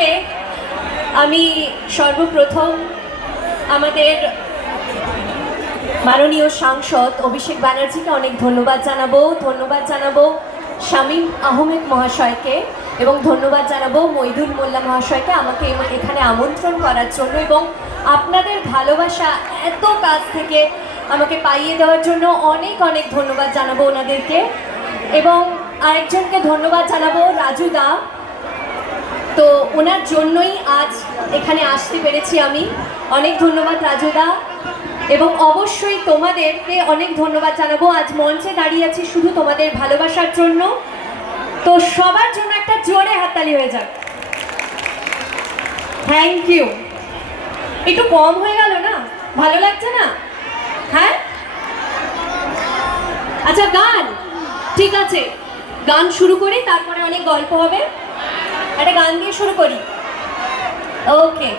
প্রথমে আমি সর্বপ্রথম আমাদের মাননীয় সাংসদ অভিষেক ব্যানার্জিকে অনেক ধন্যবাদ জানাবো শামীম আহমেদ মহাশয়কে এবং ধন্যবাদ জানাবো মইদুল মোল্লা মহাশয়কে আমাকে এখানে আমন্ত্রণ করার জন্য এবং আপনাদের ভালোবাসা এত কাছ থেকে আমাকে পাইয়ে দেওয়ার জন্য অনেক অনেক ধন্যবাদ জানাবো ওনাদেরকে। এবং আরেকজনকে ধন্যবাদ জানাবো রাজু দা, তো ওনার জন্যই আজ এখানে আসতে পেরেছি আমি। অনেক ধন্যবাদ রাজু দা। এবং অবশ্যই তোমাদেরকে অনেক ধন্যবাদ জানাবো, আজ মঞ্চে দাঁড়িয়ে আছি শুধু তোমাদের ভালোবাসার জন্য। তো সবার জন্য একটা জোরে হাততালি হয়ে যাক। Thank you. একটু কম হয়ে গেল না? ভালো লাগছে না? হ্যাঁ, আচ্ছা গান, ঠিক আছে গান শুরু করি, তারপরে অনেক গল্প হবে। একটা গান দিয়ে শুরু করি। ওকে।